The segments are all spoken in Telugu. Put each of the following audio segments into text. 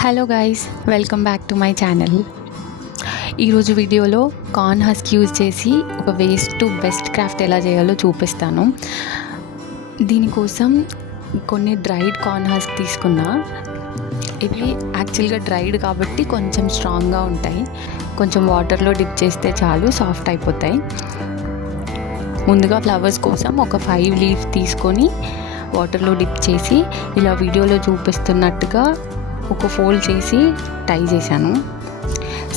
Hello guys, welcome back to my channel. ఈరోజు వీడియోలో కార్న్ హస్క్ యూజ్ చేసి ఒక వేస్ట్ టు బెస్ట్ క్రాఫ్ట్ ఎలా చేయాలో చూపిస్తాను. దీనికోసం కొన్ని డ్రైడ్ కార్న్ హస్క్ తీసుకున్నా. ఇవి యాక్చువల్గా డ్రైడ్ కాబట్టి కొంచెం స్ట్రాంగ్గా ఉంటాయి. కొంచెం వాటర్లో డిప్ చేస్తే చాలు సాఫ్ట్ అయిపోతాయి. ముందుగా ఫ్లవర్స్ కోసం ఒక 5 లీవ్స్ తీసుకొని వాటర్లో డిప్ చేసి ఇలా వీడియోలో చూపిస్తున్నట్టుగా ఒక ఫోల్డ్ చేసి టై చేశాను.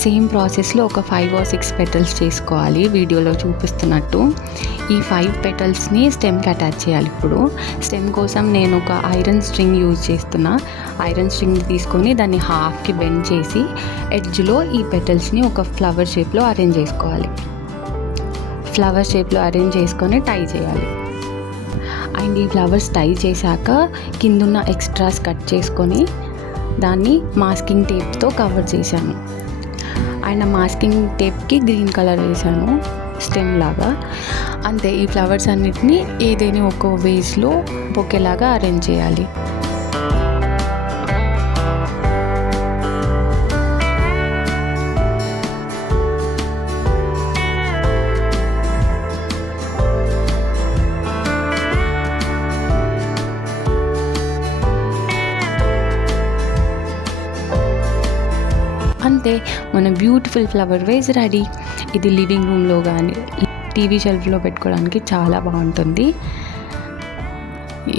సేమ్ ప్రాసెస్లో ఒక 5 or 6 పెటల్స్ చేసుకోవాలి వీడియోలో చూపిస్తున్నట్టు. ఈ 5 పెటల్స్ని స్టెమ్కి అటాచ్ చేయాలి. ఇప్పుడు స్టెమ్ కోసం నేను ఒక ఐరన్ స్ట్రింగ్ యూజ్ చేస్తున్నా. ఐరన్ స్ట్రింగ్ తీసుకొని దాన్ని హాఫ్కి బెండ్ చేసి ఎడ్జ్లో ఈ పెటల్స్ని ఒక ఫ్లవర్ షేప్లో అరేంజ్ చేసుకోవాలి. ఫ్లవర్ షేప్లో అరేంజ్ చేసుకొని టై చేయాలి. అండ్ ఈ ఫ్లవర్స్ టై చేశాక కిందున్న ఎక్స్ట్రాస్ కట్ చేసుకొని దాన్ని మాస్కింగ్ టేప్తో కవర్ చేశాను. అండ్ ఆ మాస్కింగ్ టేప్కి గ్రీన్ కలర్ వేసాను స్టెమ్ లాగా. అంతే, ఈ ఫ్లవర్స్ అన్నిటినీ ఏదైనా ఒక వేస్లో బొకేలాగా అరేంజ్ చేయాలి. అంతే, మన బ్యూటిఫుల్ ఫ్లవర్ వేస్ రెడీ. ఇది లివింగ్ రూమ్లో కానీ టీవీ షెల్ఫ్లో పెట్టుకోవడానికి చాలా బాగుంటుంది.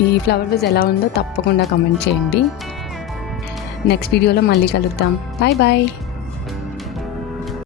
ఈ ఫ్లవర్ వేస్ ఎలా ఉందో తప్పకుండా కమెంట్ చేయండి. నెక్స్ట్ వీడియోలో మళ్ళీ కలుద్దాం. Bye bye.